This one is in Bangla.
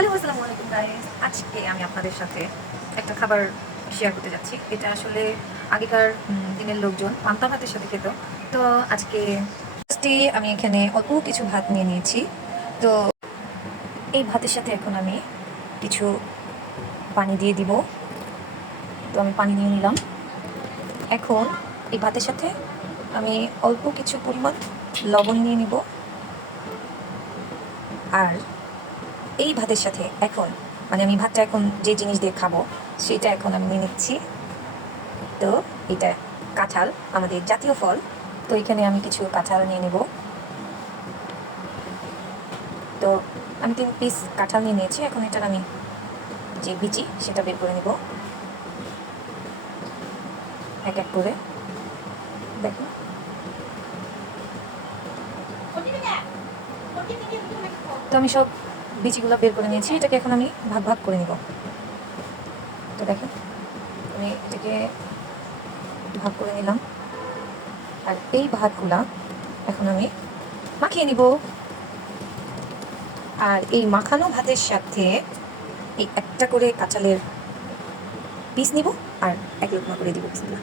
হ্যালো, আসসালামু আলাইকুম গাইস। আজকে আমি আপনাদের সাথে একটা খাবার শেয়ার করতে যাচ্ছি। এটা আসলে আগেকার দিনের লোকজন পান্তা ভাতের সাথে খেত। তো আজকে ফার্স্টে আমি এখানে অল্প কিছু ভাত নিয়ে নিয়েছি। তো এই ভাতের সাথে এখন আমি কিছু পানি দিয়ে দিব। তো আমি পানি নিয়ে নিলাম। এখন এই ভাতের সাথে আমি অল্প কিছু পরিমাণ লবণ নিয়ে নিব। আর এই ভাতের সাথে এখন আমি ভাতটা এখন যে জিনিস দিয়ে খাবো সেটা এখন আমি নিয়ে নিচ্ছি। তো এটা কাঁঠাল, আমাদের জাতীয় ফল। তো এখানে আমি কিছু কাঁঠাল নিয়ে নেব। তো আমি 3 পিস কাঁঠাল নিয়ে নিয়েছি। এখন এটার আমি যে বিচি সেটা বের করে নেব এক এক করে। দেখো, তো আমি সব বিচিগুলো বের করে নিয়েছি। এটাকে এখন আমি ভাগ ভাগ করে নেব। তো দেখেন, আমি এটাকে ভাগ করে নিলাম। আর এই ভাতগুলা এখন আমি মাখিয়ে নিব। আর এই মাখানো ভাতের সাথে এই একটা করে কাঁচালের পিস নিব আর এক লোকমা করে দিব। বিসমিল্লাহ।